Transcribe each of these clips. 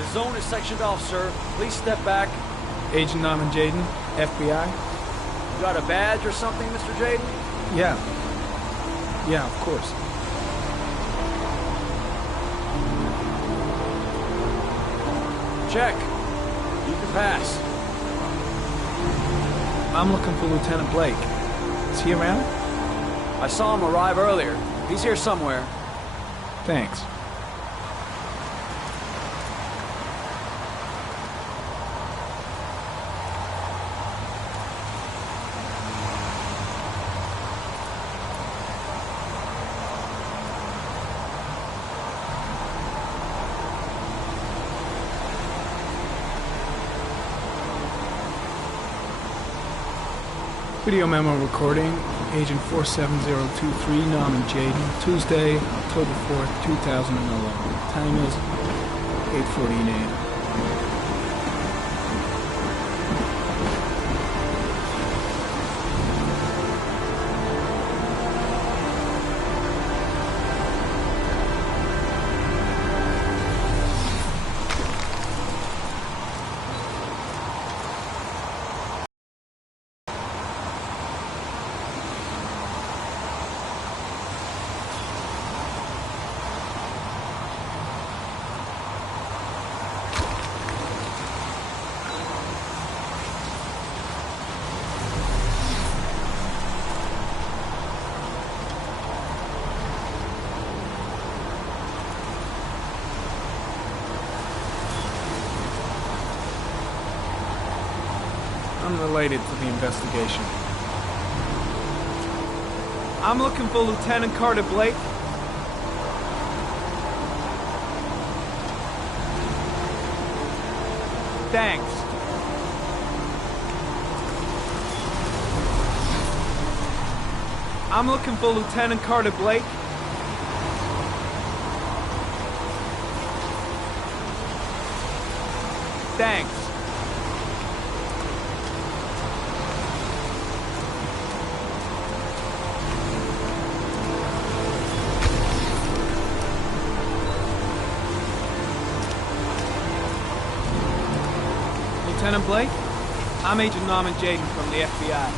The zone is sectioned off, sir. Please step back. Agent Norman Jayden, FBI. You got a badge or something, Mr. Jayden? Yeah. Yeah, of course. Check. You can pass. I'm looking for Lieutenant Blake. Is he around? I saw him arrive earlier. He's here somewhere. Thanks. Video memo recording, Agent 47023, Norman Jayden, Tuesday, October 4th, 2011. Time is 8:14 a.m. Unrelated to the investigation. I'm looking for Lieutenant Carter Blake. Thanks. I'm looking for Lieutenant Carter Blake. Thanks. Lieutenant Blake? I'm Agent Norman Jayden from the FBI.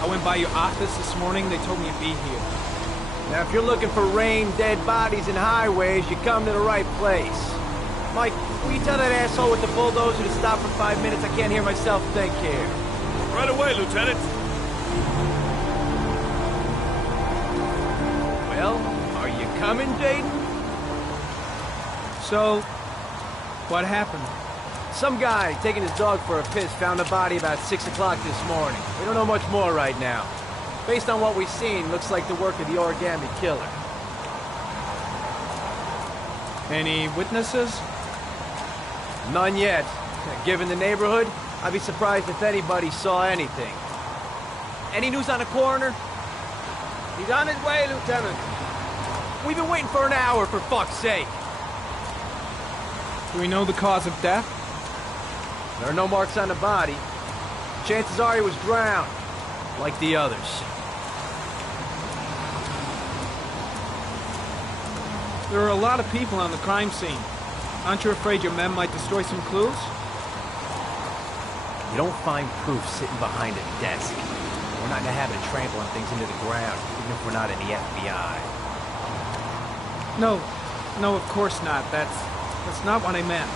I went by your office this morning. They told me to be here. Now, if you're looking for rain, dead bodies, and highways, you come to the right place. Mike, will you tell that asshole with the bulldozer to stop for 5 minutes? I can't hear myself think here. Right away, Lieutenant. Well, are you coming, Jayden? So, what happened? Some guy taking his dog for a piss found a body about 6 o'clock this morning. We don't know much more right now. Based on what we've seen, looks like the work of the origami killer. Any witnesses? None yet. Given the neighborhood, I'd be surprised if anybody saw anything. Any news on the coroner? He's on his way, Lieutenant. We've been waiting for an hour, for fuck's sake. Do we know the cause of death? There are no marks on the body. Chances are he was drowned, like the others. There are a lot of people on the crime scene. Aren't you afraid your men might destroy some clues? You don't find proof sitting behind a desk. We're not in the habit of trampling things into the ground, even if we're not in the FBI. No, of course not. That's not what I meant.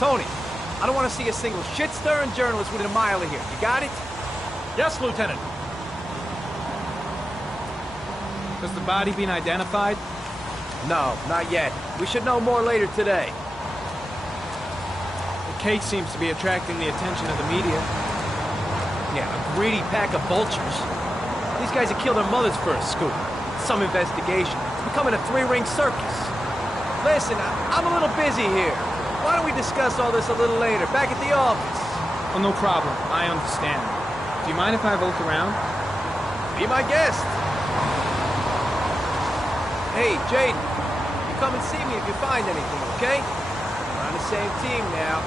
Tony, I don't want to see a single shit-stirring journalist within a mile of here. You got it? Yes, Lieutenant. Has the body been identified? No, not yet. We should know more later today. The case seems to be attracting the attention of the media. Yeah, a greedy pack of vultures. These guys have killed their mothers for a scoop. Some investigation. It's becoming a three-ring circus. Listen, I'm a little busy here. Why don't we discuss all this a little later, back at the office? Oh, no problem. I understand. Do you mind if I have a look around? Be my guest. Hey, Jayden, you come and see me if you find anything, okay? We're on the same team now.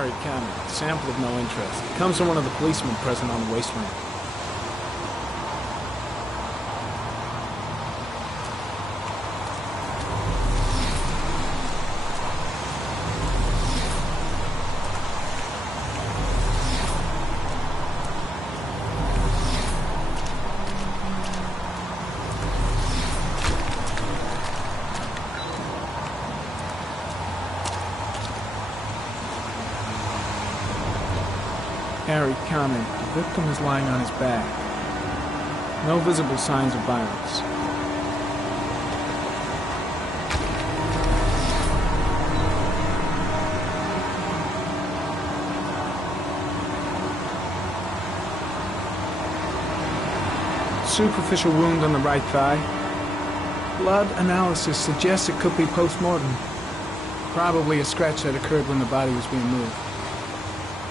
Harry Cameron. Sample of no interest. Comes from one of the policemen present on the waste ramp. Harry Cameron. The victim is lying on his back. No visible signs of violence. Superficial wound on the right thigh. Blood analysis suggests it could be post-mortem. Probably a scratch that occurred when the body was being moved.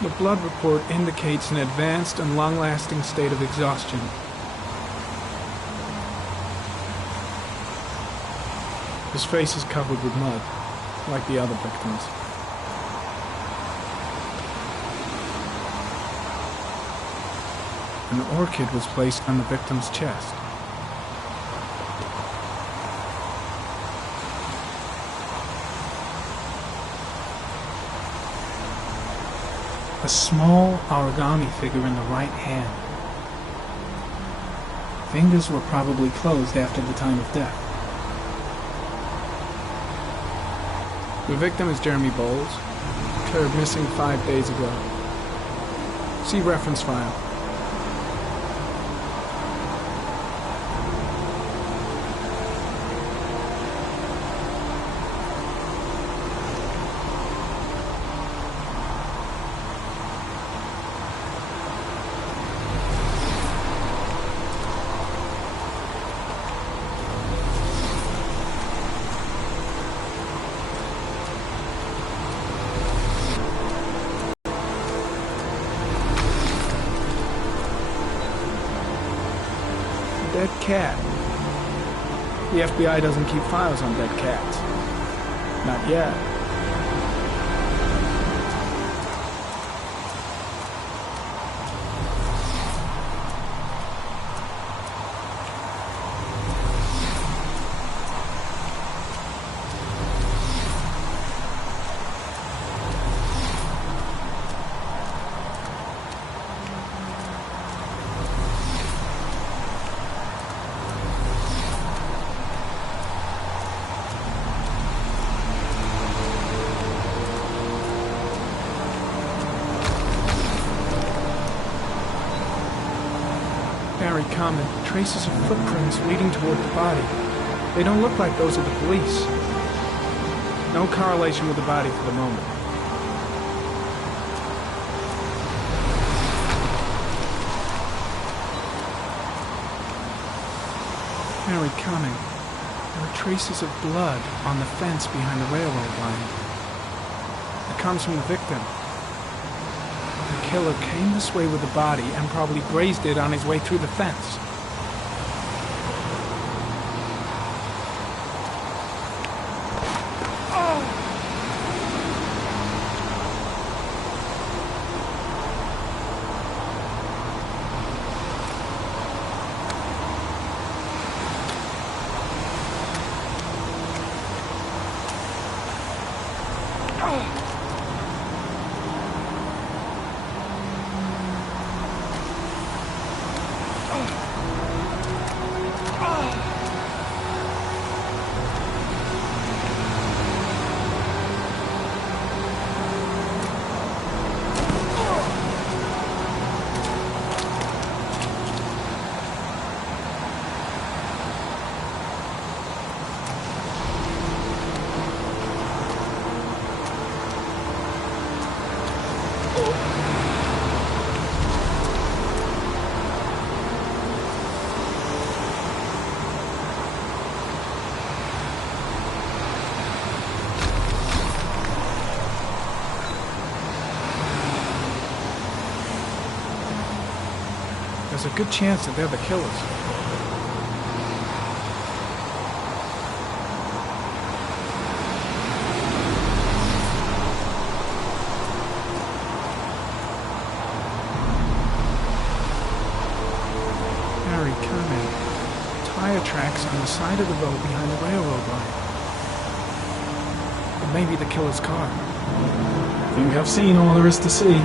The blood report indicates an advanced and long-lasting state of exhaustion. His face is covered with mud, like the other victims. An orchid was placed on the victim's chest. A small origami figure in the right hand. Fingers were probably closed after the time of death. The victim is Jeremy Bowles, occurred missing 5 days ago. See reference file. Dead cat. The FBI doesn't keep files on dead cats. Not yet. Very common. Traces of footprints leading toward the body. They don't look like those of the police. No correlation with the body for the moment. Very common. There are traces of blood on the fence behind the railroad line. It comes from the victim. The killer came this way with the body and probably grazed it on his way through the fence. There's a good chance that they're the killers. Tire tracks on the side of the road behind the railroad line. It may be the killer's car. I think I've seen all there is to see.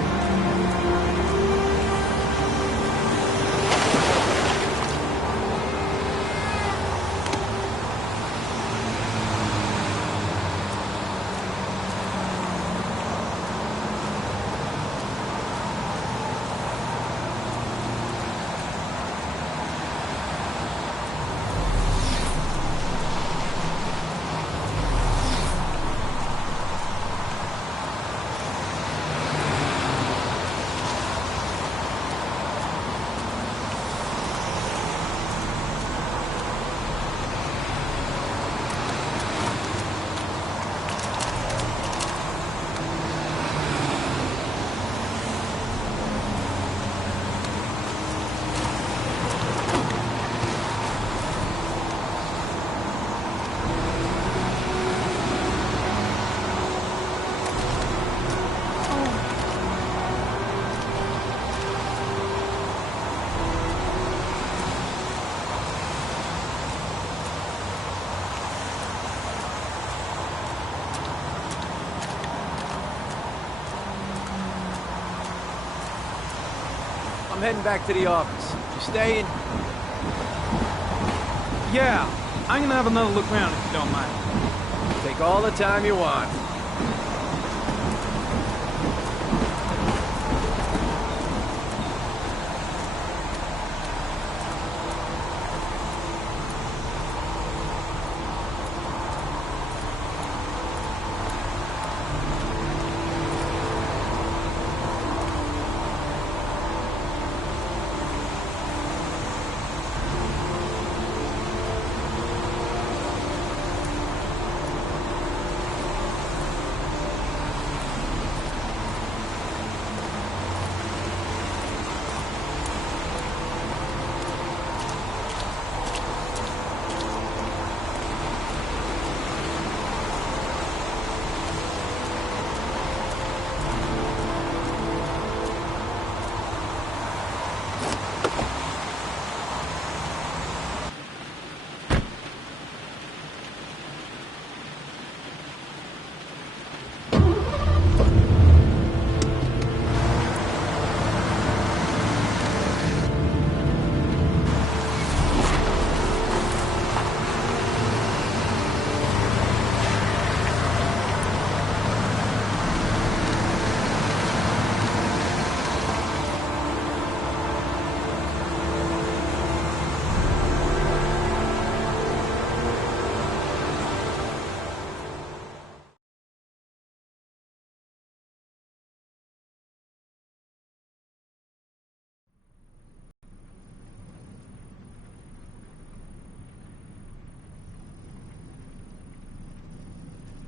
I'm heading back to the office. You staying? Yeah, I'm gonna have another look around if you don't mind. Take all the time you want.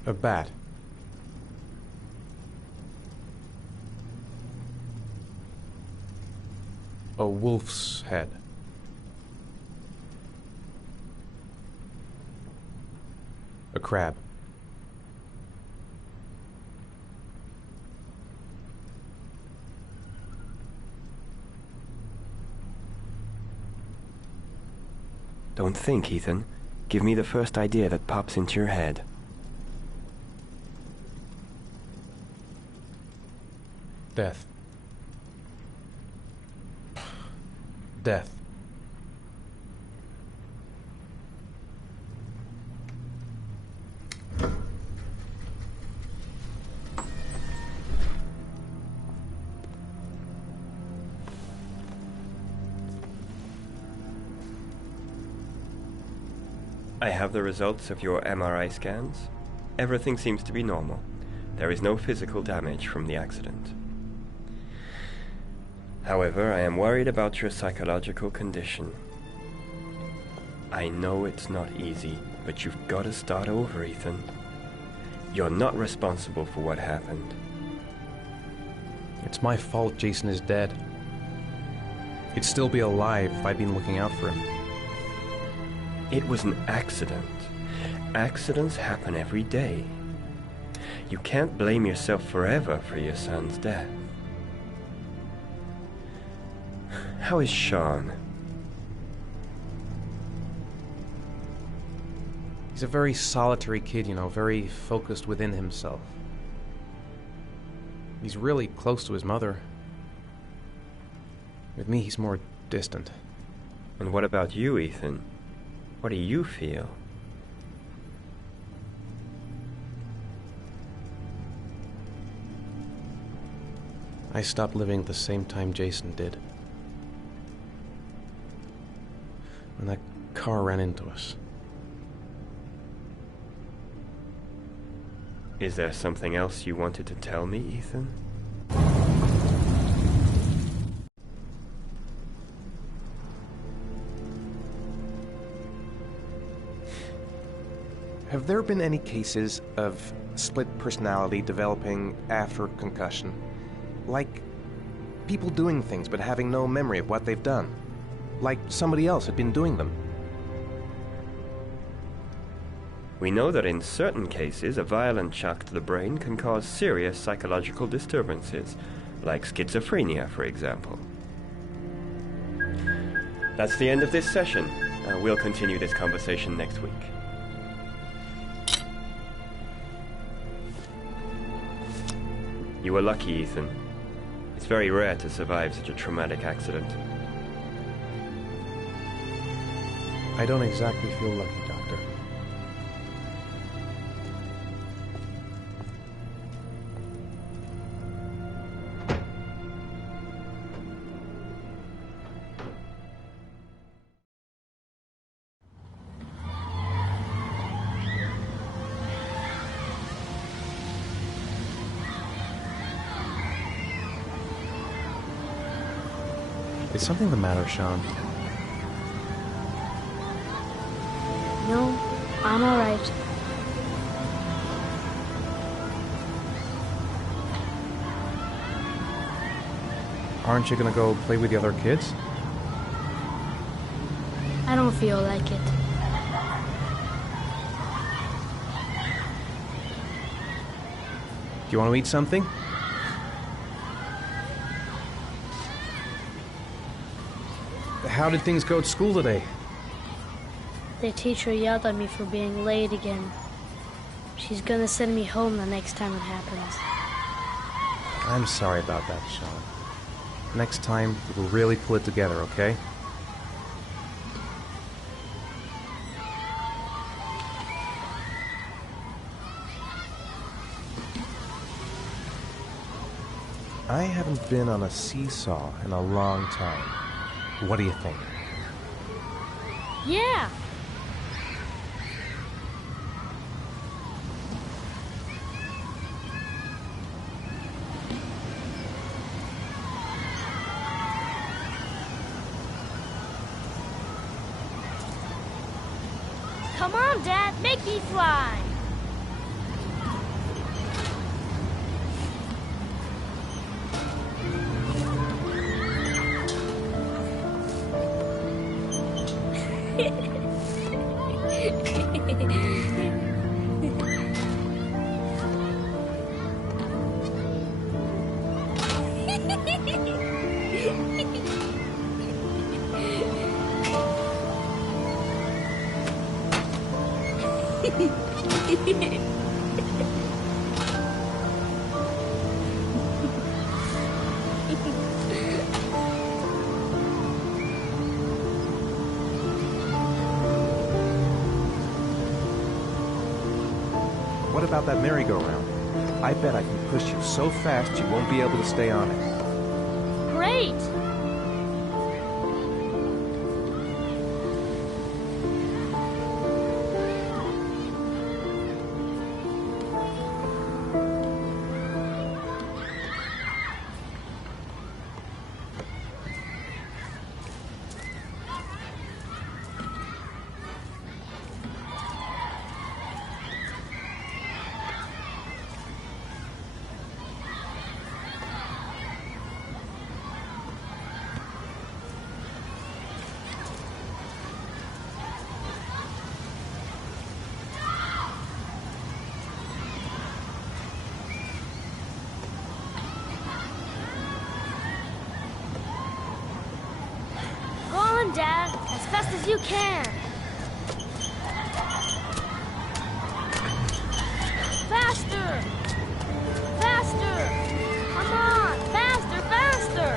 A bat. A wolf's head. A crab. Don't think, Ethan. Give me the first idea that pops into your head. Death. Death. I have the results of your MRI scans. Everything seems to be normal. There is no physical damage from the accident. However, I am worried about your psychological condition. I know it's not easy, but you've got to start over, Ethan. You're not responsible for what happened. It's my fault Jason is dead. He'd still be alive if I'd been looking out for him. It was an accident. Accidents happen every day. You can't blame yourself forever for your son's death. How is Sean? He's a very solitary kid, you know, very focused within himself. He's really close to his mother. With me, he's more distant. And what about you, Ethan? What do you feel? I stopped living at the same time Jason did. When that car ran into us. Is there something else you wanted to tell me, Ethan? Have there been any cases of split personality developing after concussion? Like people doing things but having no memory of what they've done? Like somebody else had been doing them? We know that in certain cases, a violent shock to the brain can cause serious psychological disturbances, like schizophrenia, for example. That's the end of this session. We'll continue this conversation next week. You were lucky, Ethan. It's very rare to survive such a traumatic accident. I don't exactly feel lucky, Doctor. Is something the matter, Sean? No, I'm all right. Aren't you gonna go play with the other kids? I don't feel like it. Do you want to eat something? How did things go at school today? The teacher yelled at me for being late again. She's gonna send me home the next time it happens. I'm sorry about that, Sean. Next time, we'll really pull it together, okay? I haven't been on a seesaw in a long time. What do you think? Yeah! Come on, Dad, make me fly! What about that merry-go-round? I bet I can push you so fast you won't be able to stay on it. Great! Dad, as fast as you can. Faster! Faster! Come on! Faster, faster!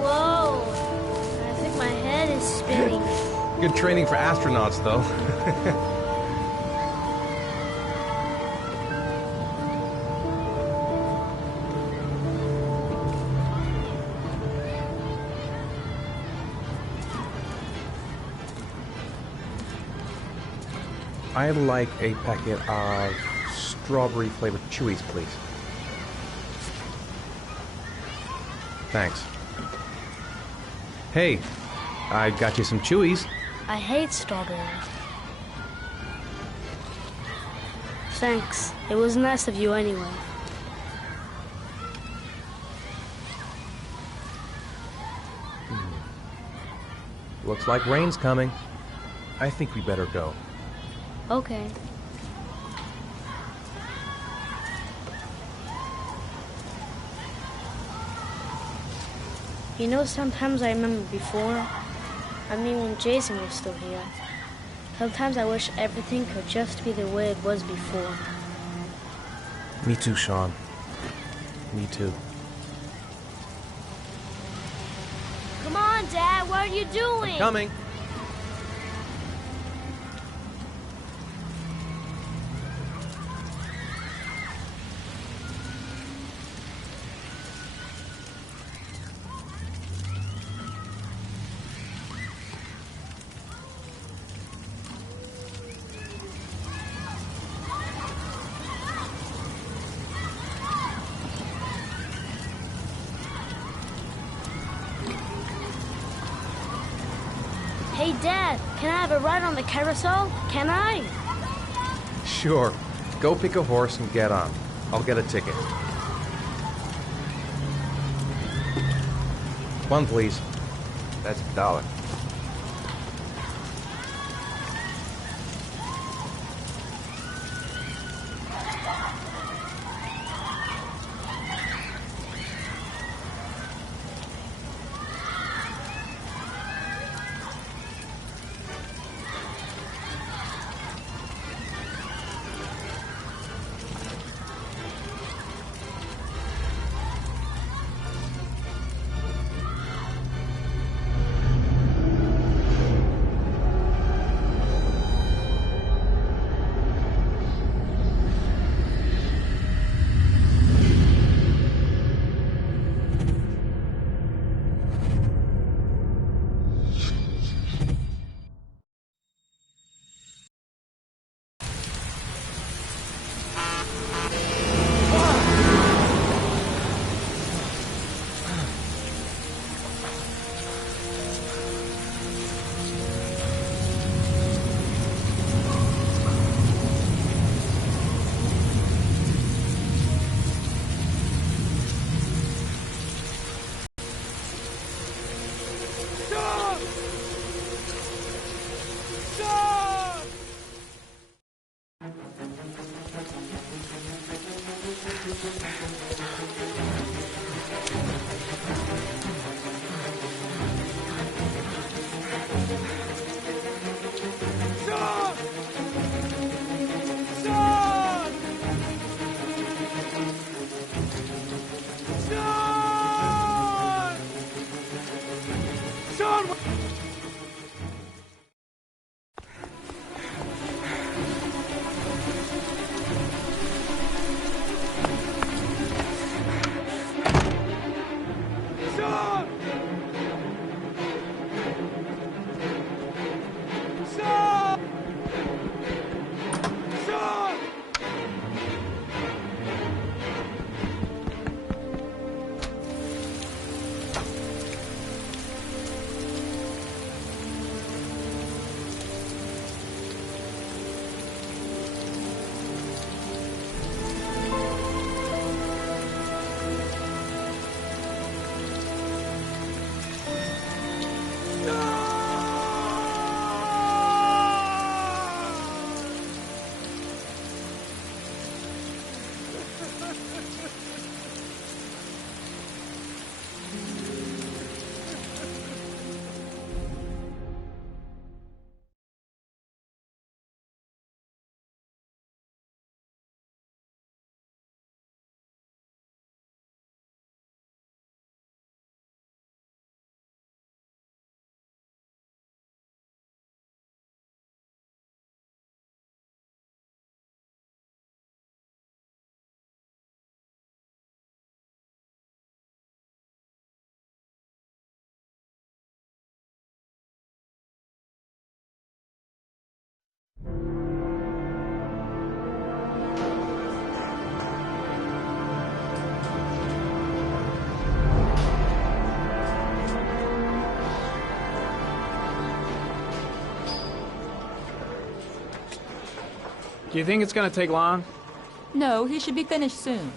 Whoa! I think my head is spinning. Good training for astronauts, though. I'd like a packet of strawberry-flavored Chewies, please. Thanks. Hey, I got you some Chewies. I hate strawberries. Thanks. It was nice of you anyway. Looks like rain's coming. I think we better go. Okay. You know, sometimes I remember before. I mean, when Jason was still here. Sometimes I wish everything could just be the way it was before. Me too, Sean. Me too. Come on, Dad, what are you doing? Coming. Hey, Dad, can I have a ride on the carousel? Can I? Sure. Go pick a horse and get on. I'll get a ticket. One, please. That's $1. Do you think it's gonna take long? No, he should be finished soon.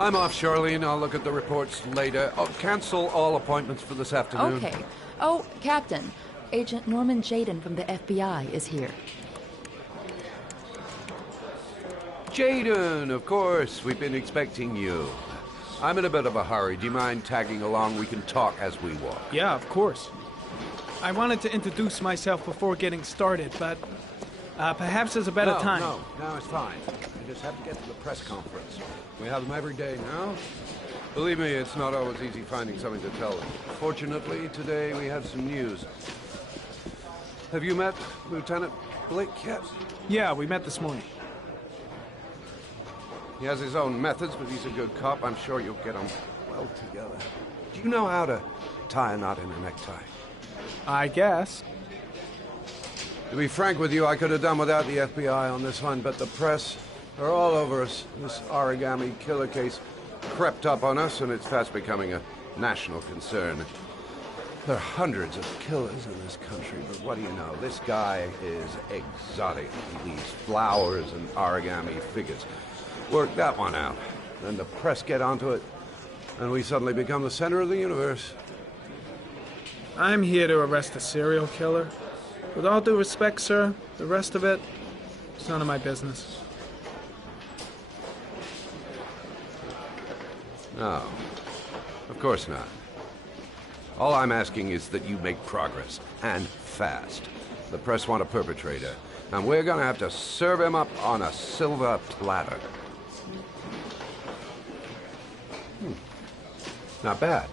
I'm off, Charlene. I'll look at the reports later. Oh, cancel all appointments for this afternoon. Okay. Oh, Captain, Agent Norman Jayden from the FBI is here. Jayden, of course. We've been expecting you. I'm in a bit of a hurry. Do you mind tagging along? We can talk as we walk. Yeah, of course. I wanted to introduce myself before getting started, but perhaps there's a better time. No, it's fine. I just have to get to the press conference. We have them every day now. Believe me, it's not always easy finding something to tell them. Fortunately, today we have some news. Have you met Lieutenant Blake yet? Yeah, we met this morning. He has his own methods, but he's a good cop. I'm sure you'll get on well together. Do you know how to tie a knot in a necktie? I guess. To be frank with you, I could have done without the FBI on this one, but the press are all over us. This origami killer case crept up on us, and it's fast becoming a national concern. There are hundreds of killers in this country, but what do you know? This guy is exotic. He leaves flowers and origami figures. Work that one out. Then the press get onto it, and we suddenly become the center of the universe. I'm here to arrest a serial killer. With all due respect, sir, the rest of it, it's none of my business. No, of course not. All I'm asking is that you make progress, and fast. The press want a perpetrator, and we're gonna have to serve him up on a silver platter. Not bad.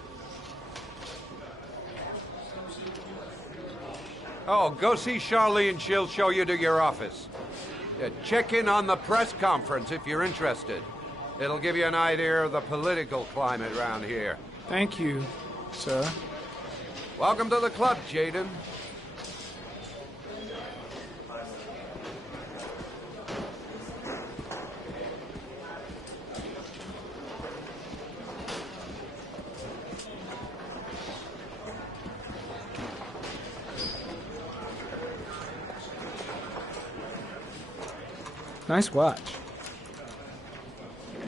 Oh, go see Charlene. She'll show you to your office. Yeah, check in on the press conference if you're interested. It'll give you an idea of the political climate around here. Thank you, sir. Welcome to the club, Jayden. Nice watch.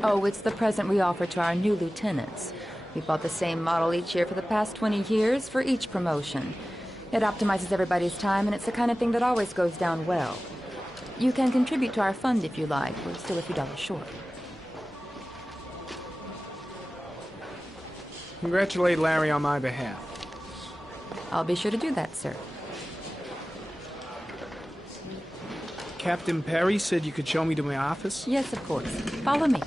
Oh, it's the present we offer to our new lieutenants. We bought the same model each year for the past 20 years for each promotion. It optimizes everybody's time, and it's the kind of thing that always goes down well. You can contribute to our fund if you like. We're still a few dollars short. Congratulate Larry on my behalf. I'll be sure to do that, sir. Captain Perry said you could show me to my office? Yes, of course. Follow me.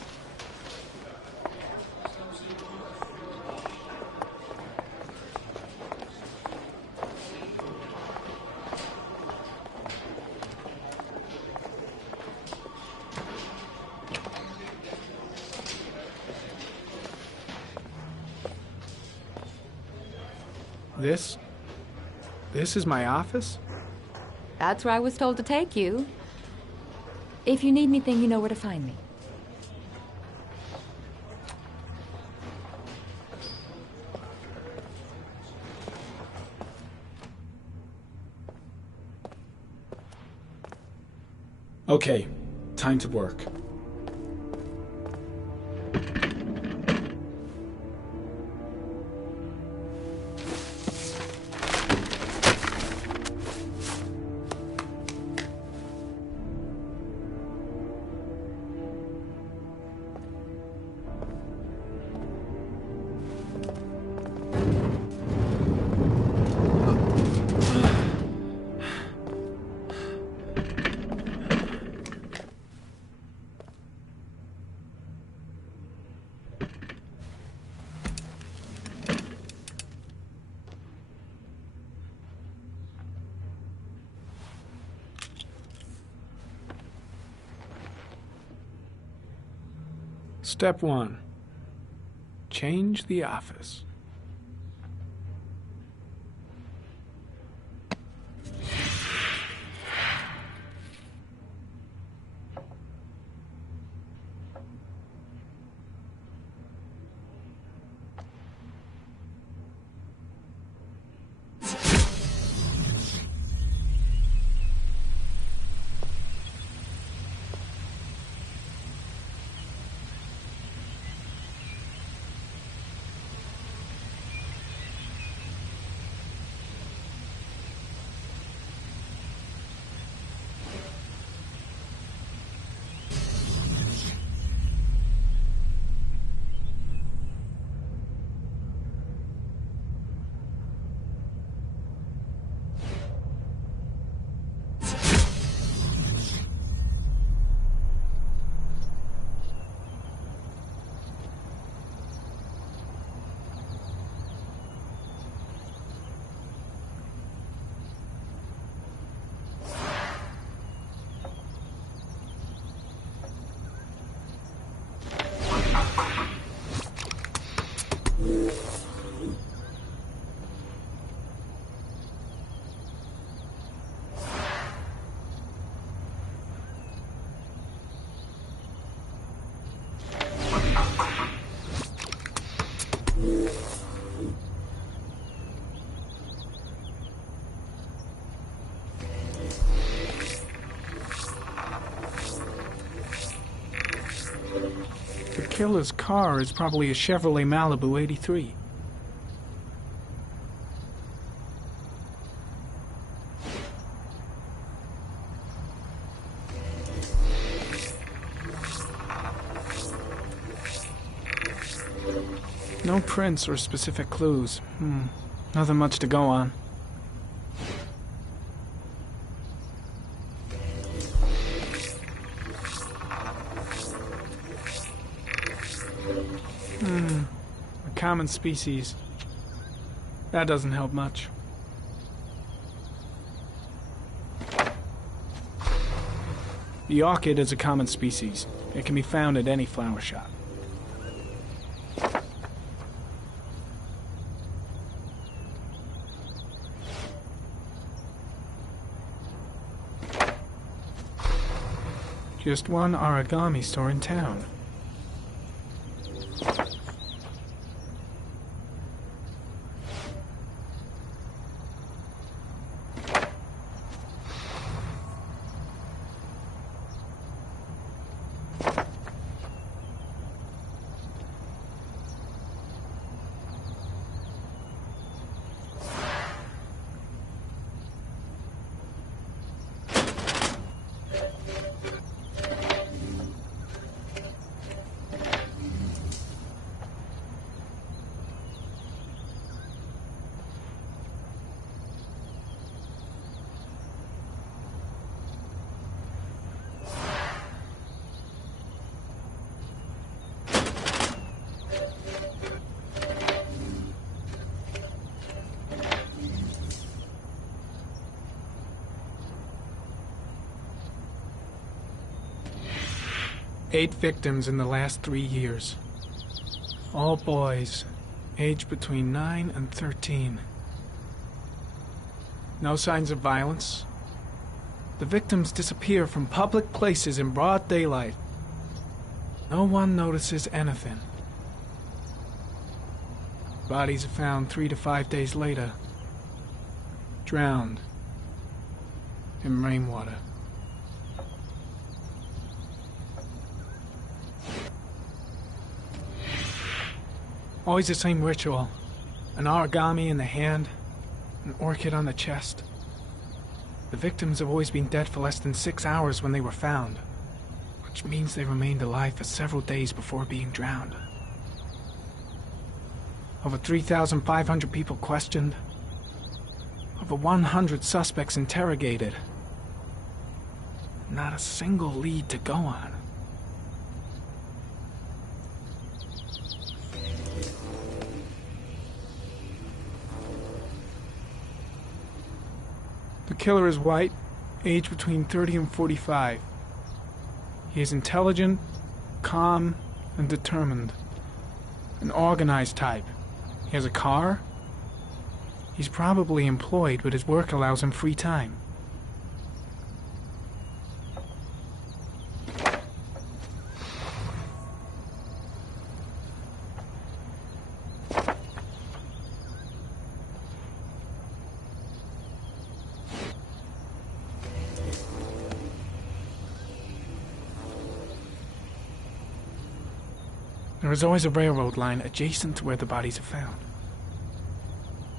This is my office? That's where I was told to take you. If you need anything, you know where to find me. Okay, time to work. Step 1. Change the office. The killer's car is probably a Chevrolet Malibu 83. No prints or specific clues. Nothing much to go on. A common species. That doesn't help much. The orchid is a common species. It can be found at any flower shop. Just one origami store in town. Eight victims in the last 3 years. All boys, aged between 9 and 13. No signs of violence. The victims disappear from public places in broad daylight. No one notices anything. Bodies are found 3 to 5 days later, drowned in rainwater. Always the same ritual. An origami in the hand, an orchid on the chest. The victims have always been dead for less than 6 hours when they were found, which means they remained alive for several days before being drowned. Over 3,500 people questioned. Over 100 suspects interrogated. Not a single lead to go on. The killer is white, aged between 30 and 45. He is intelligent, calm, and determined. An organized type. He has a car. He's probably employed, but his work allows him free time. There is always a railroad line adjacent to where the bodies are found.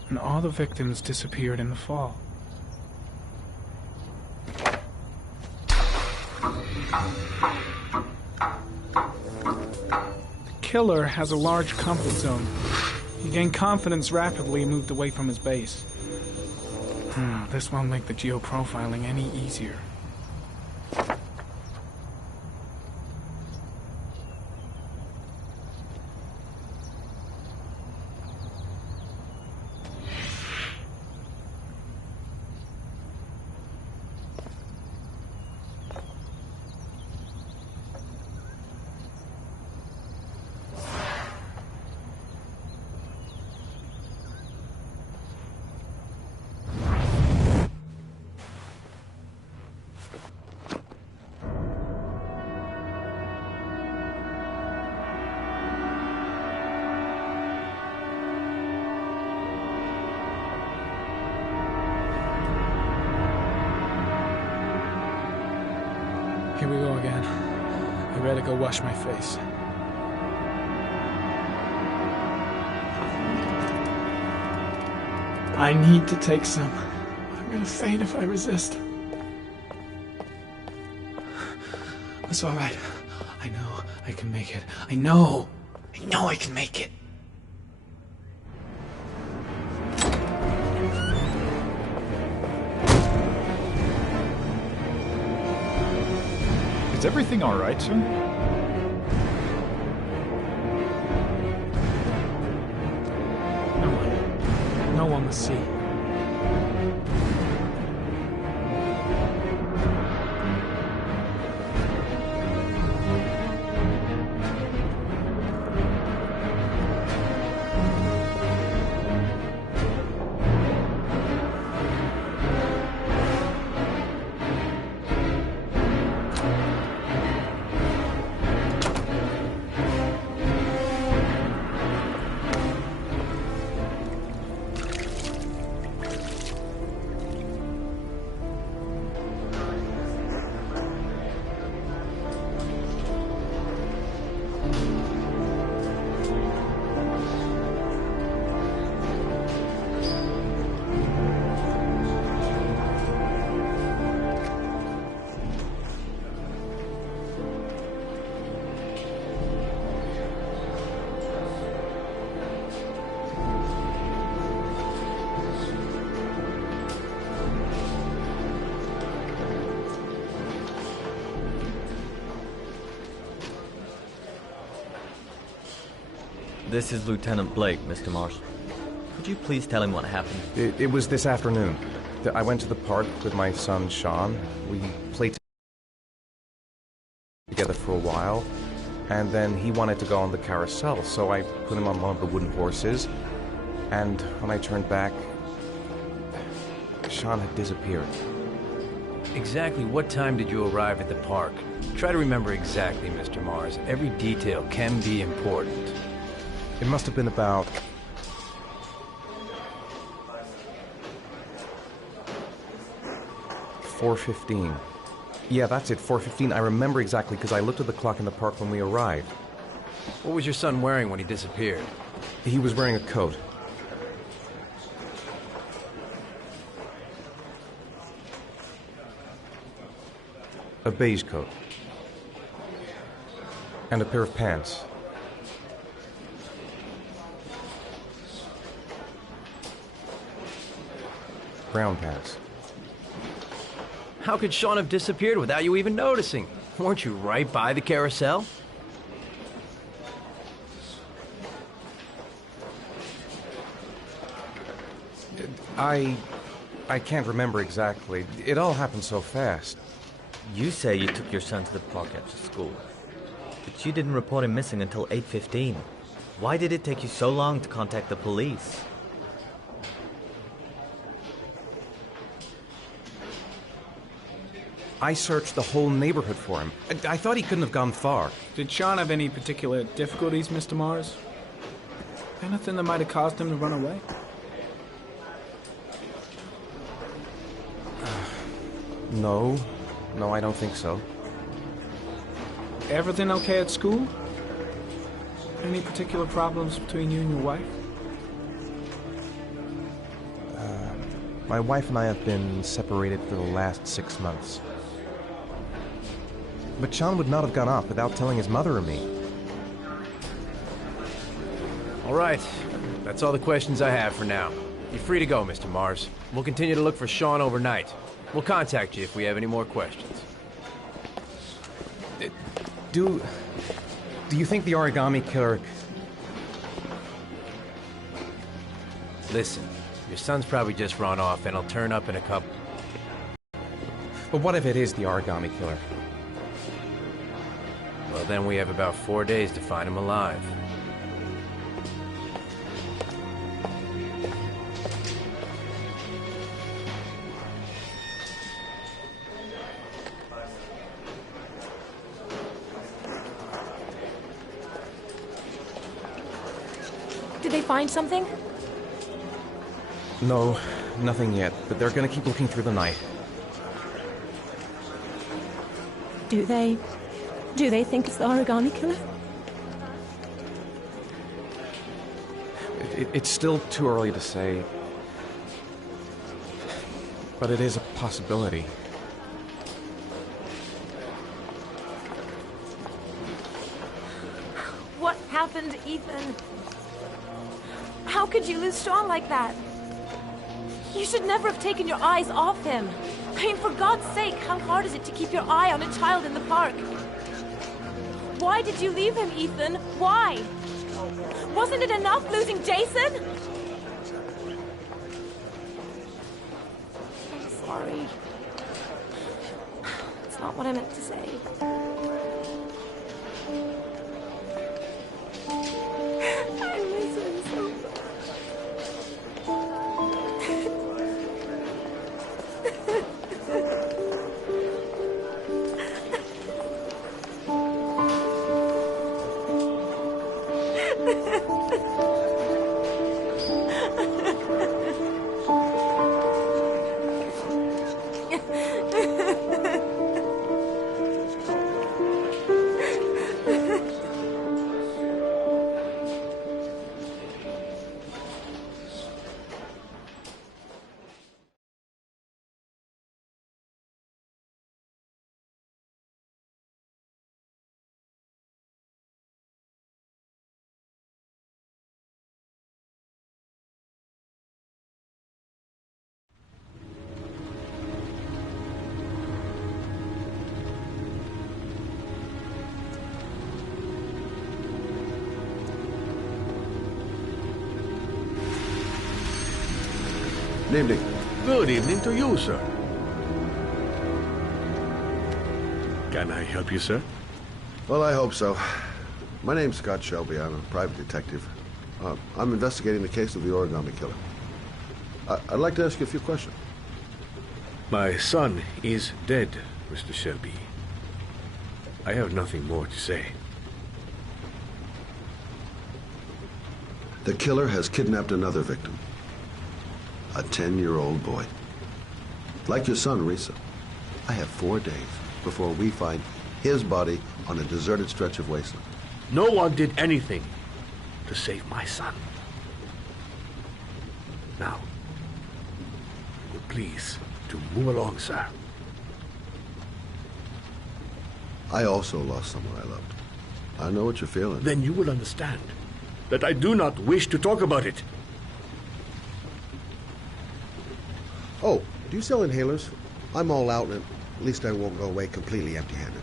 And all the victims disappeared in the fall. The killer has a large comfort zone. He gained confidence rapidly and moved away from his base. This won't make the geoprofiling any easier. Here we go again. I better go wash my face. I need to take some. I'm gonna faint if I resist. It's all right. I know I can make it. I know I can make it. Is everything all right, sir? No one will see. This is Lieutenant Blake, Mr. Marshall. Could you please tell him what happened? It was this afternoon. I went to the park with my son, Sean. We played together for a while, and then he wanted to go on the carousel, so I put him on one of the wooden horses, and when I turned back, Sean had disappeared. Exactly what time did you arrive at the park? Try to remember exactly, Mr. Mars. Every detail can be important. It must have been about... $4:15. Yeah, that's it, 4:15. I remember exactly because I looked at the clock in the park when we arrived. What was your son wearing when he disappeared? He was wearing a coat. A beige coat. And a pair of pants. Brown pants. How could Sean have disappeared without you even noticing? Weren't you right by the carousel? I can't remember exactly. It all happened so fast. You say you took your son to the park after school, but you didn't report him missing until 8:15. Why did it take you so long to contact the police? I searched the whole neighborhood for him. I thought he couldn't have gone far. Did Sean have any particular difficulties, Mr. Mars? Anything that might have caused him to run away? No. No, I don't think so. Everything okay at school? Any particular problems between you and your wife? My wife and I have been separated for the last 6 months. But Sean would not have gone off without telling his mother or me. All right. That's all the questions I have for now. You're free to go, Mr. Mars. We'll continue to look for Sean overnight. We'll contact you if we have any more questions. Do you think the origami killer... Listen, your son's probably just run off and he'll turn up in a couple... But what if it is the origami killer? Well, then we have about 4 days to find him alive. Did they find something? No, nothing yet, but they're gonna keep looking through the night. Do they think it's the origami killer? It's still too early to say. But it is a possibility. What happened, Ethan? How could you lose Sean like that? You should never have taken your eyes off him. I mean, for God's sake, how hard is it to keep your eye on a child in the park? Why did you leave him, Ethan? Why? Wasn't it enough losing Jason? I'm sorry. It's not what I meant to say. I miss him so much. Good evening. Good evening to you, sir. Can I help you, sir? Well, I hope so. My name's Scott Shelby. I'm a private detective. I'm investigating the case of the origami killer. I'd like to ask you a few questions. My son is dead, Mr. Shelby. I have nothing more to say. The killer has kidnapped another victim. A 10-year-old boy. Like your son, Risa. I have 4 days before we find his body on a deserted stretch of wasteland. No one did anything to save my son. Now, please, to move along, sir. I also lost someone I loved. I know what you're feeling. Then you will understand that I do not wish to talk about it. Oh, do you sell inhalers? I'm all out, and at least I won't go away completely empty-handed.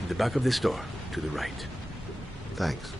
In the back of this store, to the right. Thanks.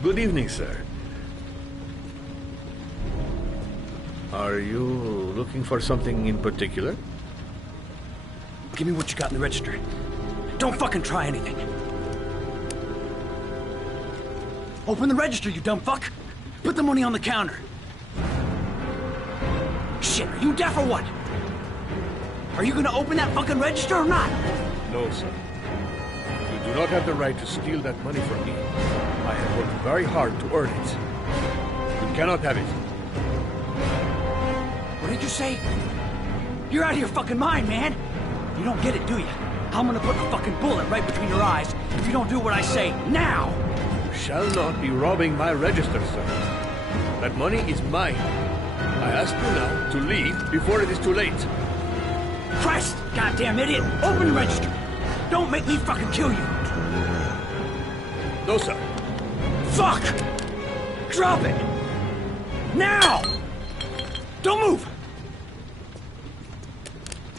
Good evening, sir. Are you looking for something in particular? Give me what you got in the register. Don't fucking try anything. Open the register, you dumb fuck. Put the money on the counter. Shit, are you deaf or what? Are you gonna open that fucking register or not? No, sir. You do not have the right to steal that money from me. I have worked very hard to earn it. You cannot have it. What did you say? You're out of your fucking mind, man. You don't get it, do you? I'm gonna put a fucking bullet right between your eyes if you don't do what I say now. You shall not be robbing my register, sir. That money is mine. I ask you now to leave before it is too late. Christ, goddamn idiot! Open the register. Don't make me fucking kill you. No, sir. Fuck! Drop it! Now! Don't move!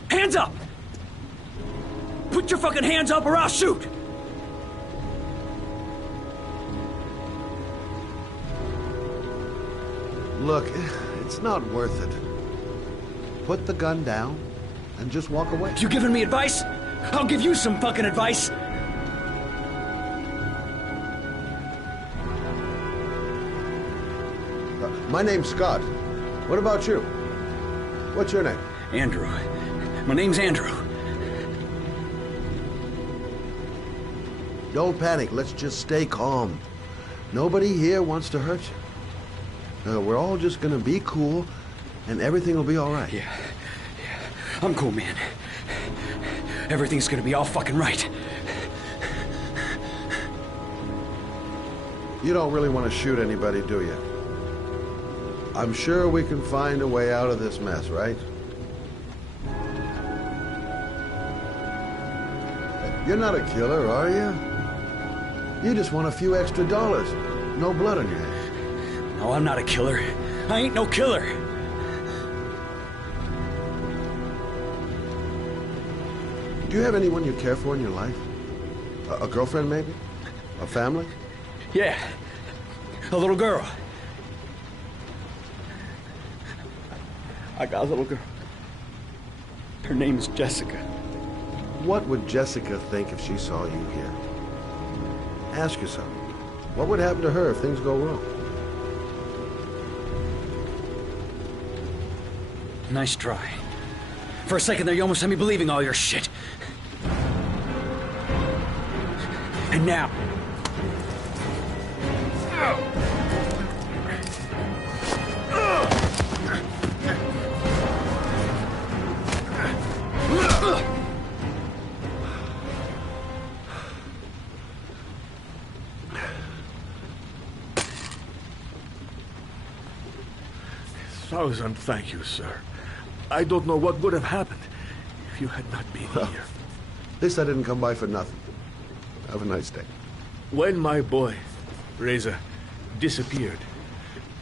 Hands up! Put your fucking hands up or I'll shoot! Look, it's not worth it. Put the gun down and just walk away. You giving me advice? I'll give you some fucking advice. My name's Scott. What about you? What's your name? Andrew. My name's Andrew. Don't panic. Let's just stay calm. Nobody here wants to hurt you. We're all just gonna be cool, and everything will be all right. Yeah. I'm cool, man. Everything's gonna be all fucking right. You don't really want to shoot anybody, do you? I'm sure we can find a way out of this mess, right? You're not a killer, are you? You just want a few extra dollars. No blood on your hands. No, I'm not a killer. I ain't no killer. Do you have anyone you care for in your life? A girlfriend, maybe? A family? Yeah. A little girl. I got a little girl. Her name's Jessica. What would Jessica think if she saw you here? Ask yourself, what would happen to her if things go wrong? Nice try. For a second there, you almost had me believing all your shit. And now... Thousand thank you, sir. I don't know what would have happened if you had not been here. This I didn't come by for nothing. Have a nice day. When my boy, Reza, disappeared,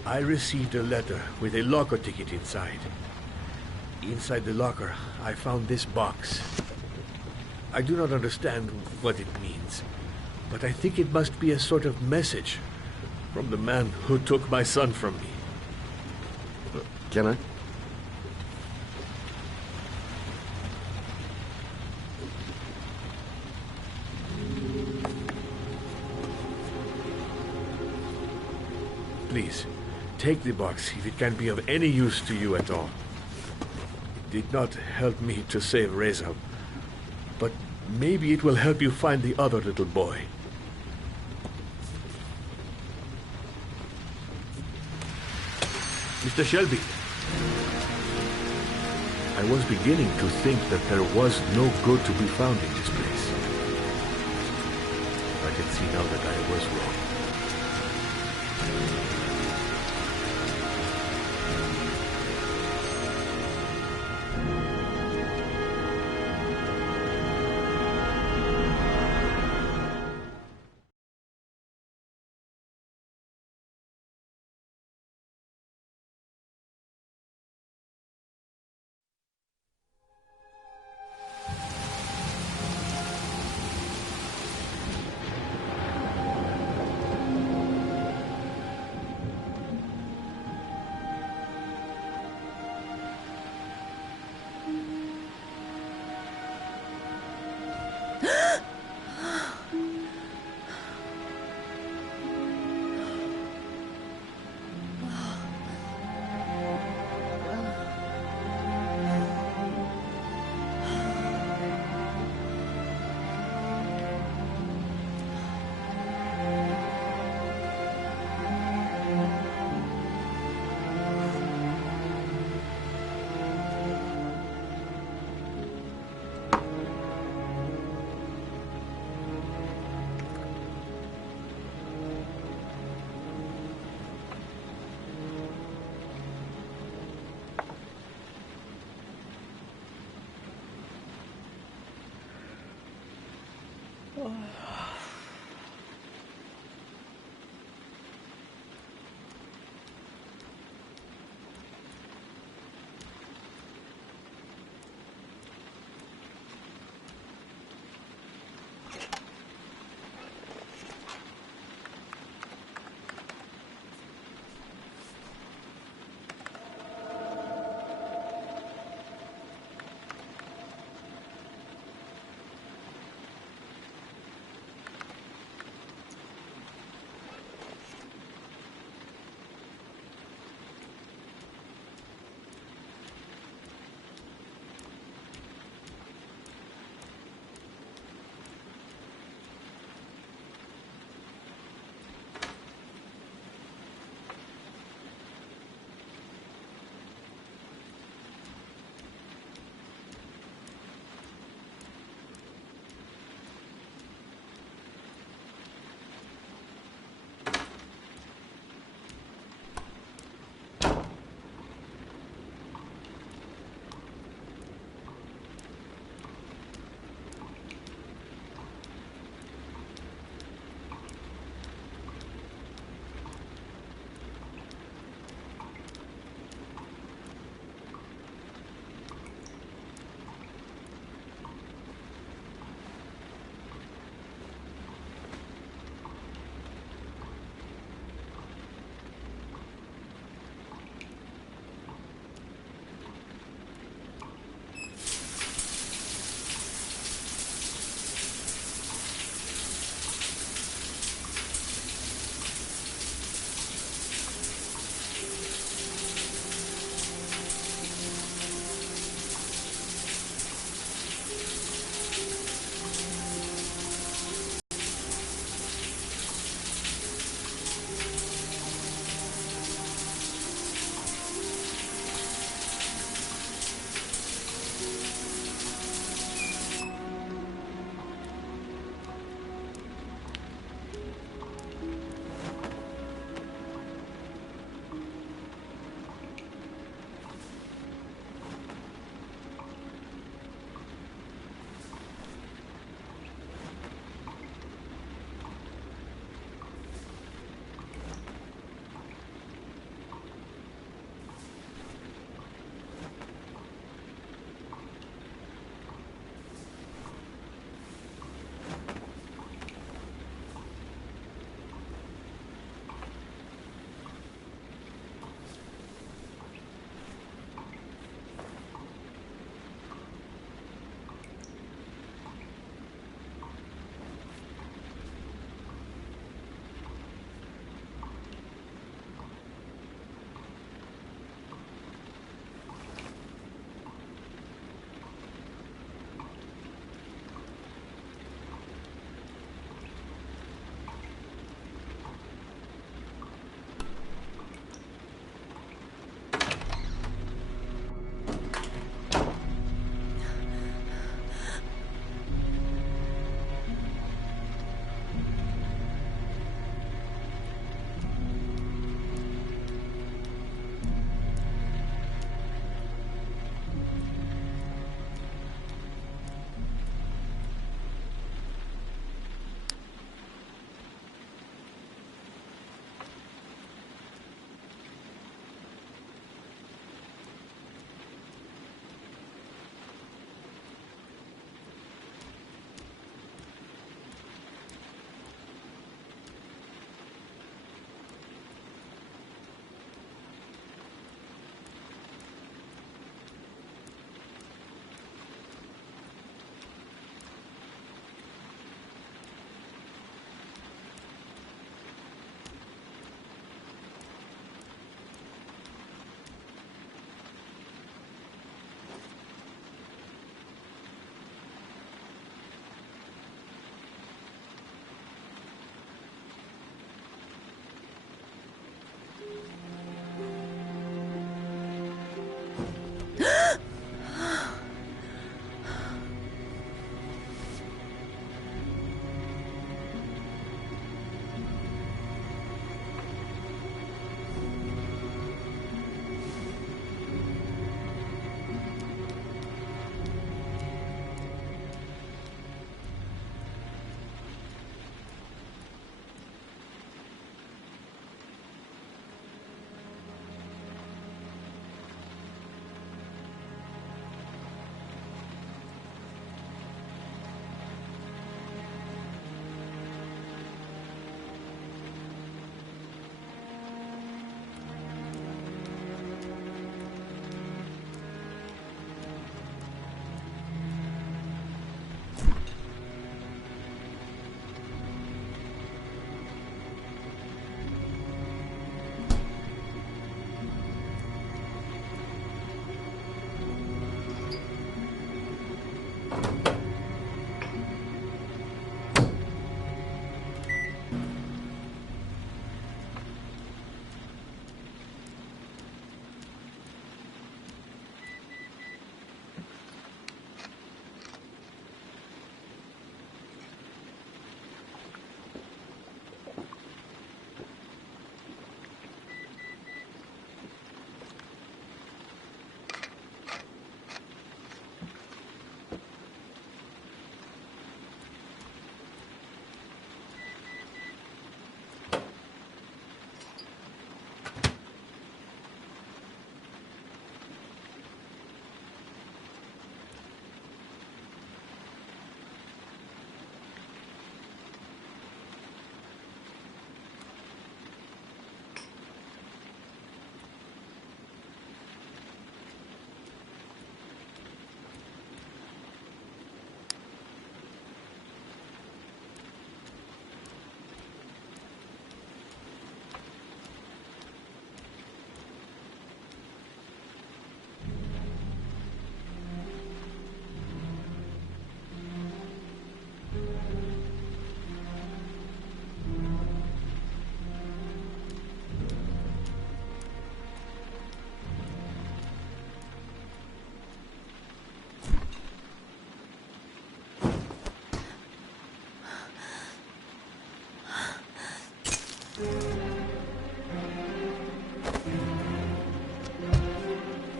I received a letter with a locker ticket inside. Inside the locker, I found this box. I do not understand what it means, but I think it must be a sort of message from the man who took my son from me. Can I? Please, take the box if it can be of any use to you at all. It did not help me to save Reza, but maybe it will help you find the other little boy. Mr. Shelby, I was beginning to think that there was no good to be found in this place. I can see now that I was wrong.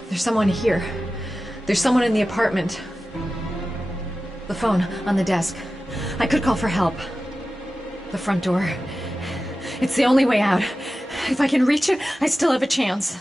There's someone here. There's someone in the apartment. The phone on the desk. I could call for help. The front door. It's the only way out. If I can reach it, I still have a chance.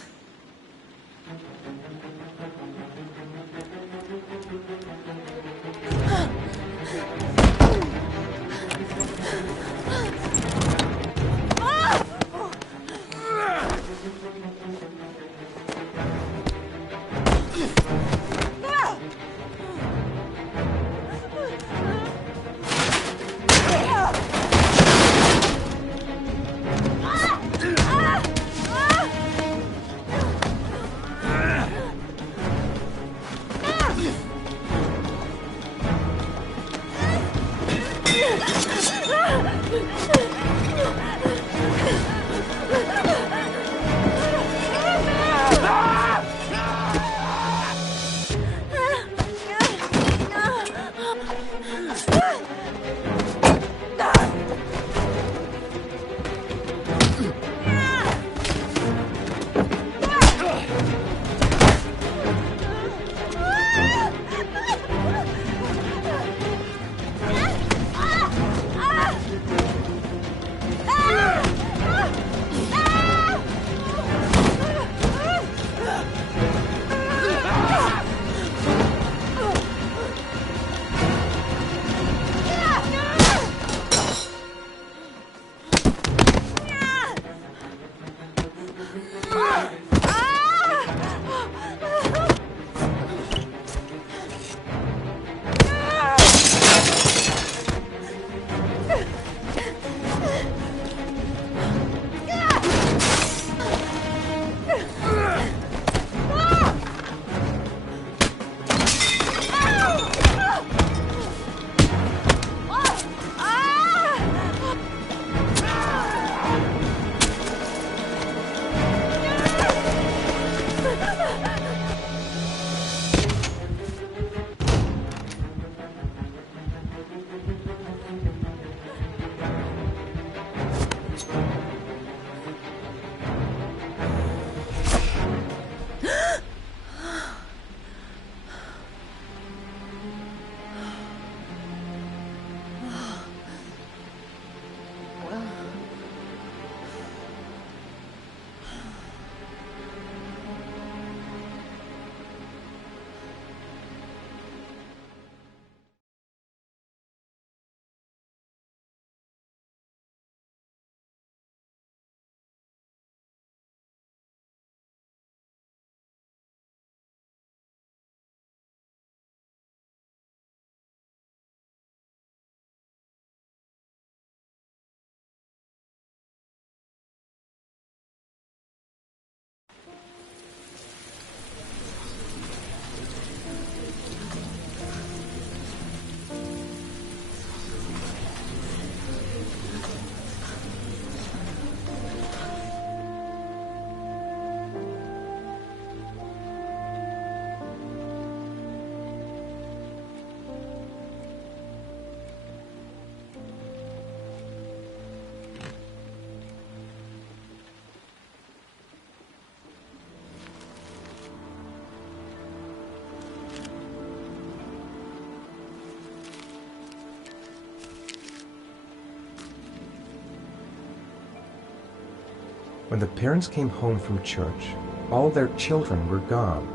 When the parents came home from church, all their children were gone.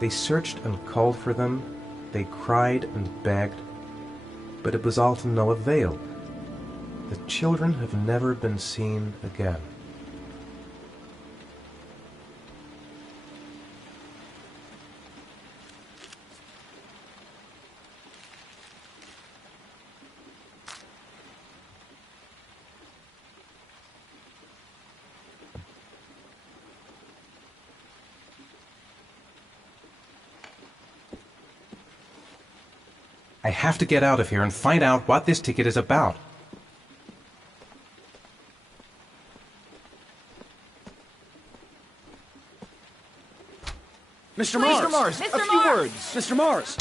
They searched and called for them, they cried and begged, but it was all to no avail. The children have never been seen again. I have to get out of here and find out what this ticket is about. Mr. Mars! Mr. A few Mars! words! Mr. Mars!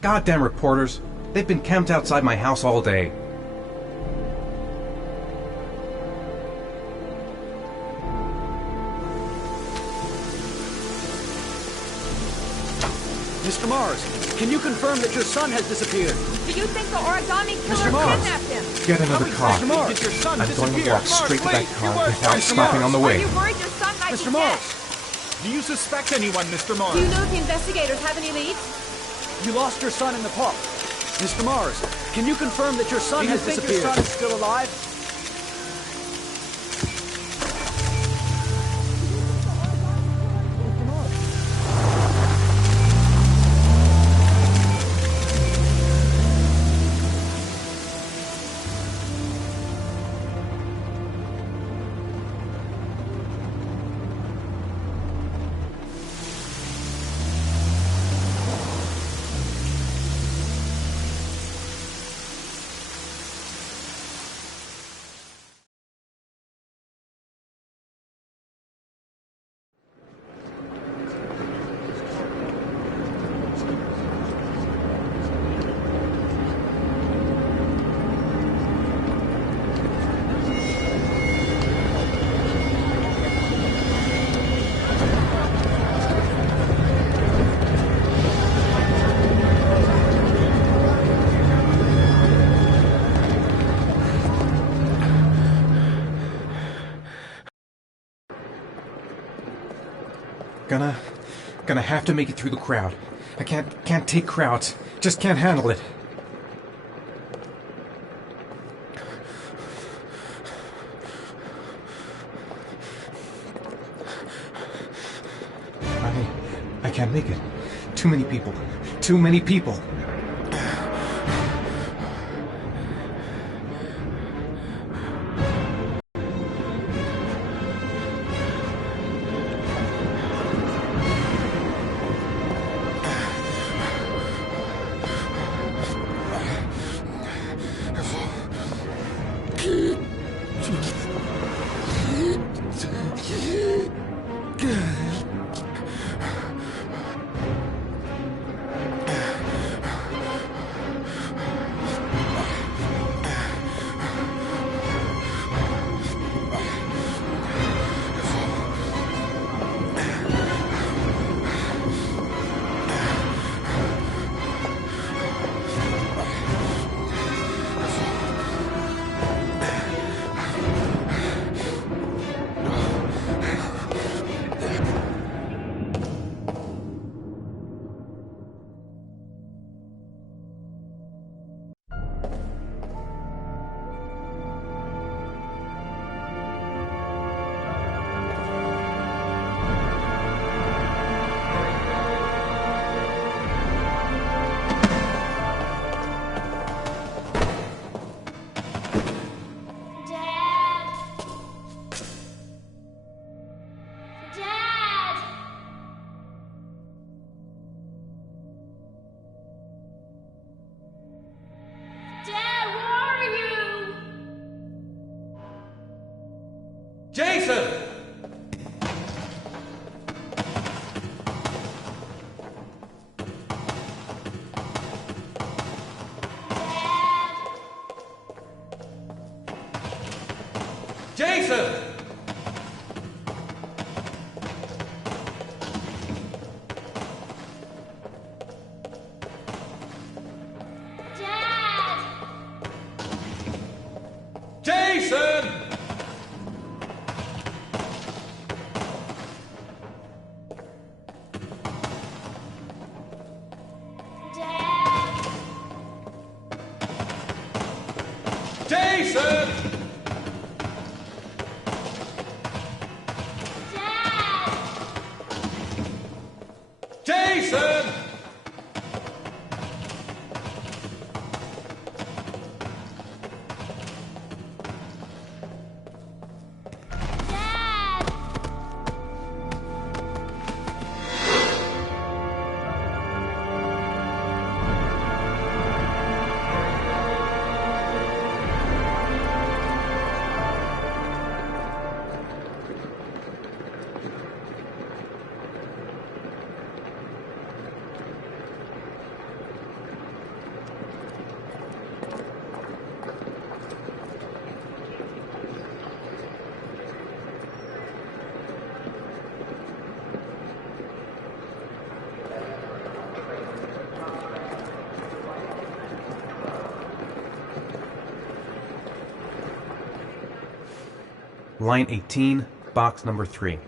Goddamn reporters! They've been camped outside my house all day. Mr. Mars, can you confirm that your son has disappeared? Do you think the origami Mr. killer Mars. kidnapped him? Get another car. Mr. Mars. Did your son I'm going to disappear? walk straight to that car without Mr. stopping on the Are way. you worried your son might Mr. be Mars. dead? Do you suspect anyone, Mr. Mars? Do you know if the investigators have any leads? You lost your son in the park. Mr. Mars, can you confirm that your son Do you has think disappeared? your son is still alive? Gonna have to make it through the crowd. I can't take crowds. Just can't handle it. I can't make it. Too many people. Too many people. Jason! Jason! Jason! Jason! Jason! Line 18, box number 3.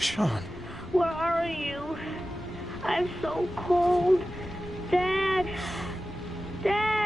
Sean. Where are you? I'm so cold. Dad! Dad!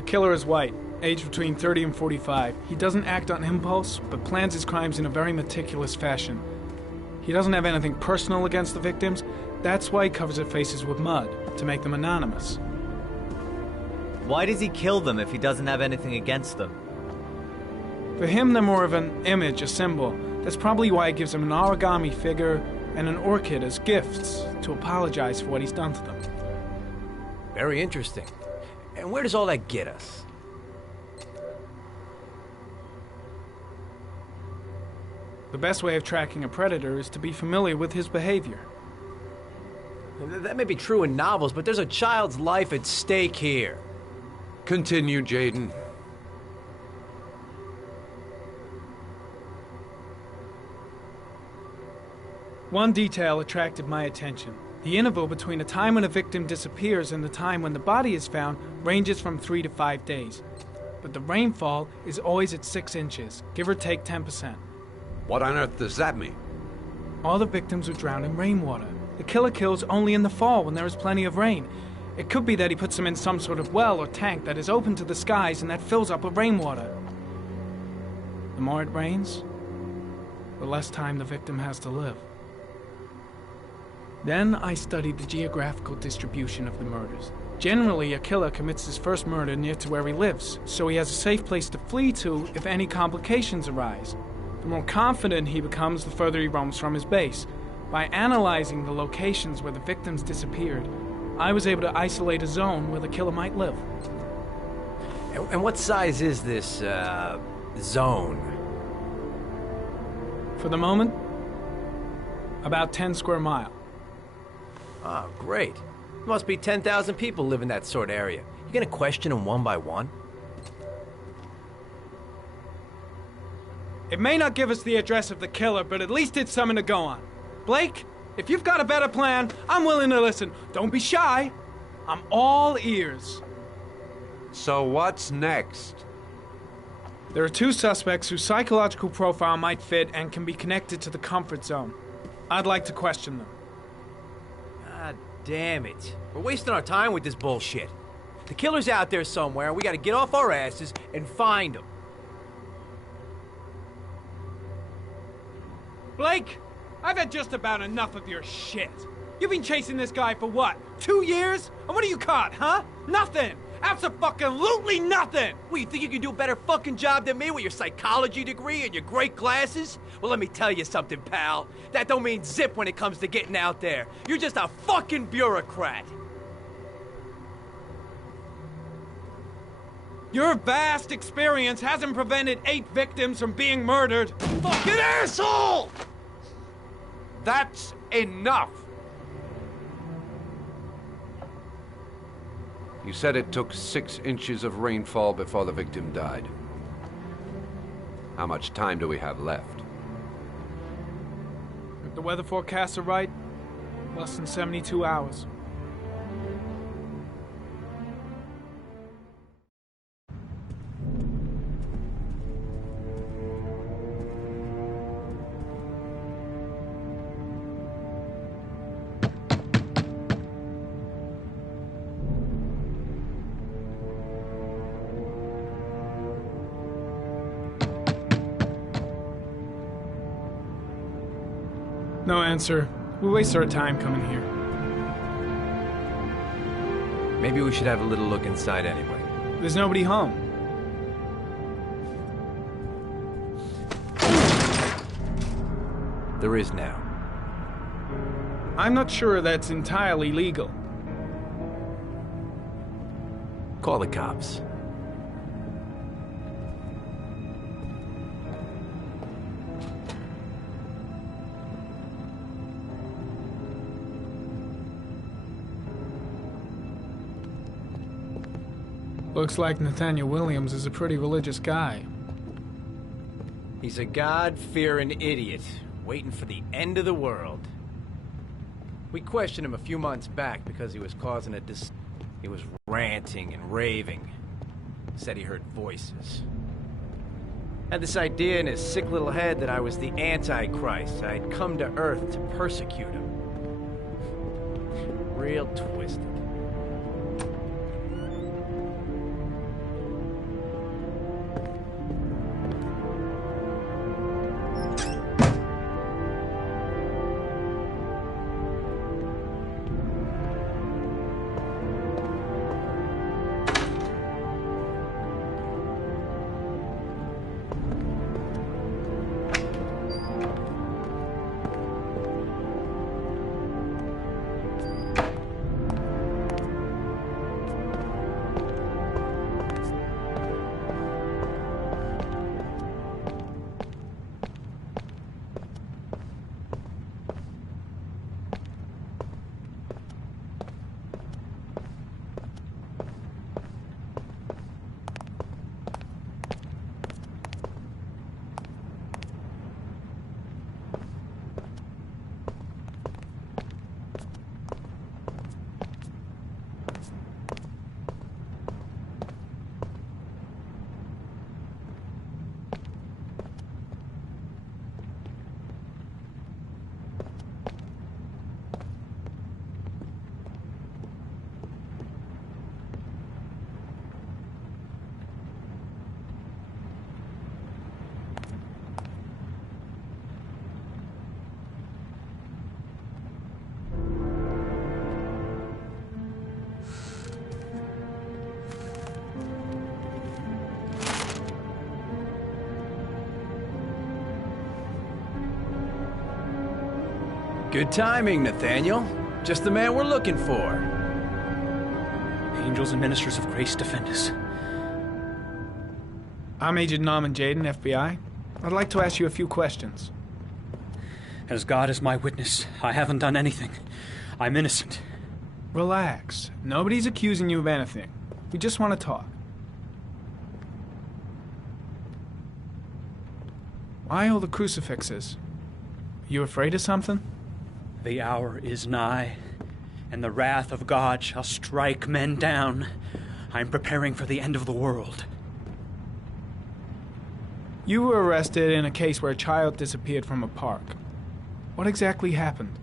The killer is white, aged between 30 and 45. He doesn't act on impulse, but plans his crimes in a very meticulous fashion. He doesn't have anything personal against the victims. That's why he covers their faces with mud, to make them anonymous. Why does he kill them if he doesn't have anything against them? For him, they're more of an image, a symbol. That's probably why he gives them an origami figure and an orchid as gifts to apologize for what he's done to them. Very interesting. And where does all that get us? The best way of tracking a predator is to be familiar with his behavior. That may be true in novels, but there's a child's life at stake here. Continue, Jaden. One detail attracted my attention. The interval between the time when a victim disappears and the time when the body is found ranges from 3 to 5 days. But the rainfall is always at 6 inches, give or take 10%. What on earth does that mean? All the victims were drowned in rainwater. The killer kills only in the fall when there is plenty of rain. It could be that he puts them in some sort of well or tank that is open to the skies and that fills up with rainwater. The more it rains, the less time the victim has to live. Then I studied the geographical distribution of the murders. Generally, a killer commits his first murder near to where he lives, so he has a safe place to flee to if any complications arise. The more confident he becomes, the further he roams from his base. By analyzing the locations where the victims disappeared, I was able to isolate a zone where the killer might live. And what size is this, zone? For the moment, about 10 square miles. Oh, great. Must be 10,000 people live in that sort of area. You gonna question them one by one? It may not give us the address of the killer, but at least it's something to go on. Blake, if you've got a better plan, I'm willing to listen. Don't be shy. I'm all ears. So what's next? There are 2 suspects whose psychological profile might fit and can be connected to the comfort zone. I'd like to question them. God damn it. We're wasting our time with this bullshit. The killer's out there somewhere, and we gotta get off our asses and find him. Blake, I've had just about enough of your shit. You've been chasing this guy for what, 2 years? And what have you caught, huh? Nothing! Abso-fucking-lutely nothing! What, you think you can do a better fucking job than me with your psychology degree and your great glasses? Well, let me tell you something, pal. That don't mean zip when it comes to getting out there. You're just a fucking bureaucrat. Your vast experience hasn't prevented 8 victims from being murdered. Fucking asshole! That's enough! You said it took 6 inches of rainfall before the victim died. How much time do we have left? If the weather forecasts are right, less than 72 hours. No answer. We waste our time coming here. Maybe we should have a little look inside anyway. There's nobody home. There is now. I'm not sure that's entirely legal. Call the cops. Looks like Nathaniel Williams is a pretty religious guy. He's a God-fearing idiot, waiting for the end of the world. We questioned him a few months back because he was causing a He was ranting and raving. Said he heard voices. Had this idea in his sick little head that I was the Antichrist. I'd come to Earth to persecute him. Real twisted. Good timing, Nathaniel. Just the man we're looking for. Angels and ministers of grace defend us. I'm Agent Norman Jayden, FBI. I'd like to ask you a few questions. As God is my witness, I haven't done anything. I'm innocent. Relax. Nobody's accusing you of anything. We just want to talk. Why all the crucifixes? You afraid of something? The hour is nigh, and the wrath of God shall strike men down. I'm preparing for the end of the world. You were arrested in a case where a child disappeared from a park. What exactly happened?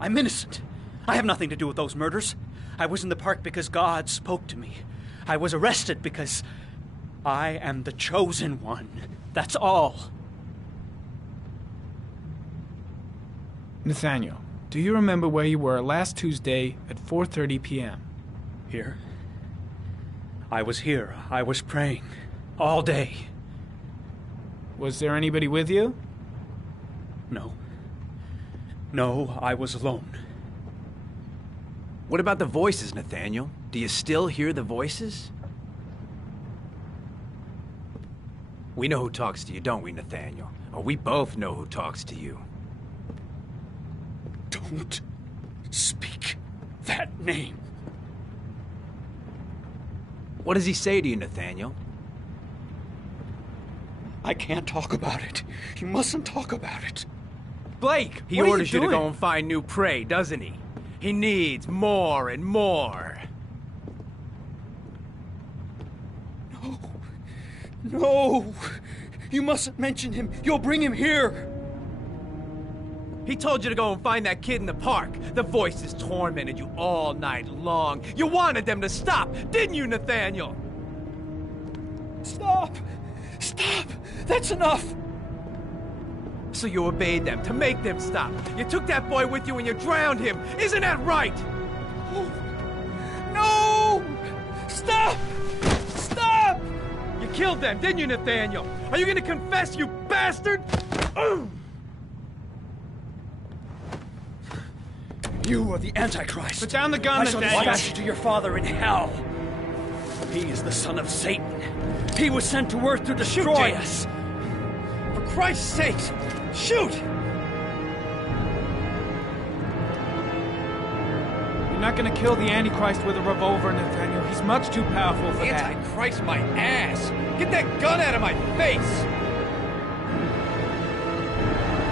I'm innocent. I have nothing to do with those murders. I was in the park because God spoke to me. I was arrested because I am the chosen one. That's all. Nathaniel, do you remember where you were last Tuesday at 4:30 p.m.? Here. I was here. I was praying. All day. Was there anybody with you? No. No, I was alone. What about the voices, Nathaniel? Do you still hear the voices? We know who talks to you, don't we, Nathaniel? Or we both know who talks to you. Don't speak that name. What does he say to you, Nathaniel? I can't talk about it. You mustn't talk about it. Blake, he orders you to go and find new prey, doesn't he? He needs more and more. No! You mustn't mention him. You'll bring him here. He told you to go and find that kid in the park. The voices tormented you all night long. You wanted them to stop, didn't you, Nathaniel? Stop! Stop! That's enough! So you obeyed them to make them stop. You took that boy with you and you drowned him. Isn't that right? No! Stop! Stop! You killed them, didn't you, Nathaniel? Are you gonna confess, you bastard? You are the Antichrist. Put down the gun, I shall Nathaniel. dispatch you to your father in hell. He is the son of Satan. He was sent to earth to destroy us. For Christ's sake, shoot! You're not gonna kill the Antichrist with a revolver, Nathaniel. He's much too powerful for that. Antichrist, my ass! Get that gun out of my face!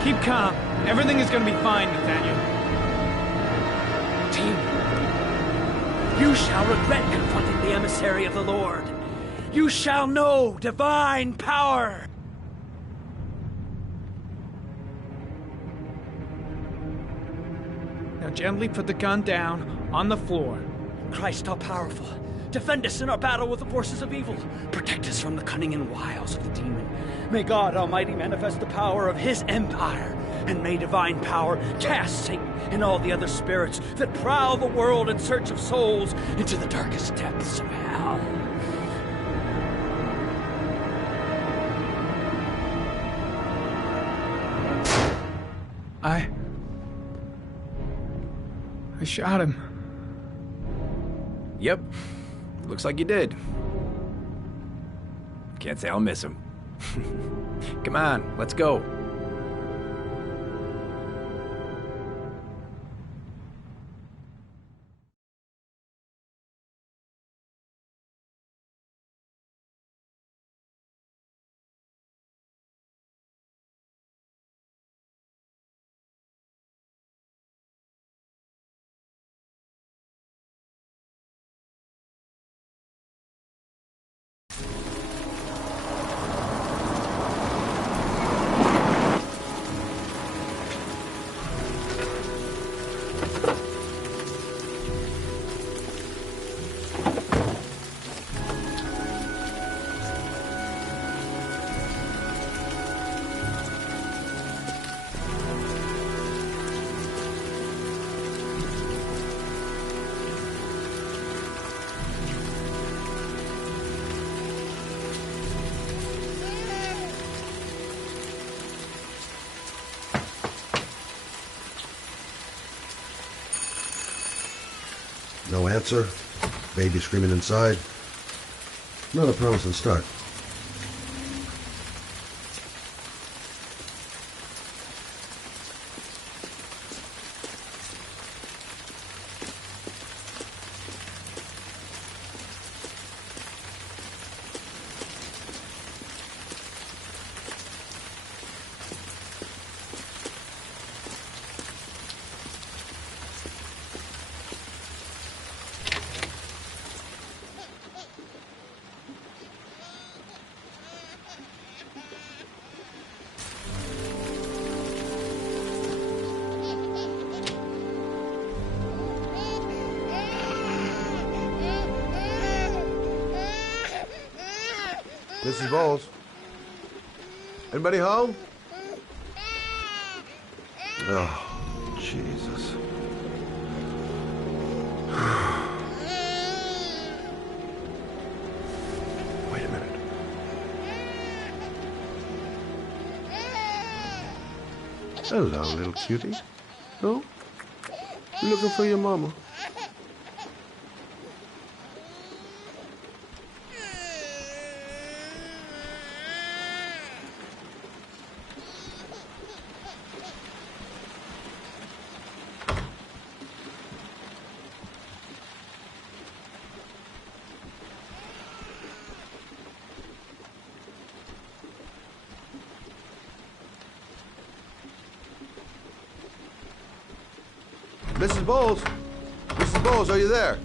Keep calm. Everything is gonna be fine, Nathaniel. Team, you shall regret confronting the emissary of the Lord. You shall know divine power. Now gently put the gun down on the floor. Christ all-powerful, defend us in our battle with the forces of evil. Protect us from the cunning and wiles of the demon. May God Almighty manifest the power of His empire, and may divine power cast Satan and all the other spirits that prowl the world in search of souls into the darkest depths of hell. I shot him. Yep. Looks like you did. Can't say I'll miss him. Come on, let's go. answer. Baby screaming inside. Not a promising start. Mrs. Bowles? Anybody home? Oh, Jesus. Wait a minute. Hello, little cutie. Oh? You looking for your mama? Mrs. Bowles? Mrs. Bowles, are you there?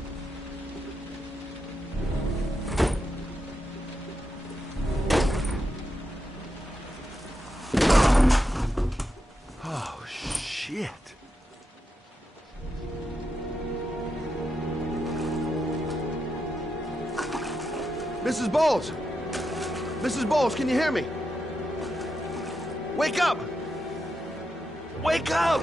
Oh, shit. Mrs. Bowles! Mrs. Bowles, can you hear me? Wake up! Wake up!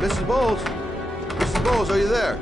Mrs. Bowles? Mrs. Bowles, are you there?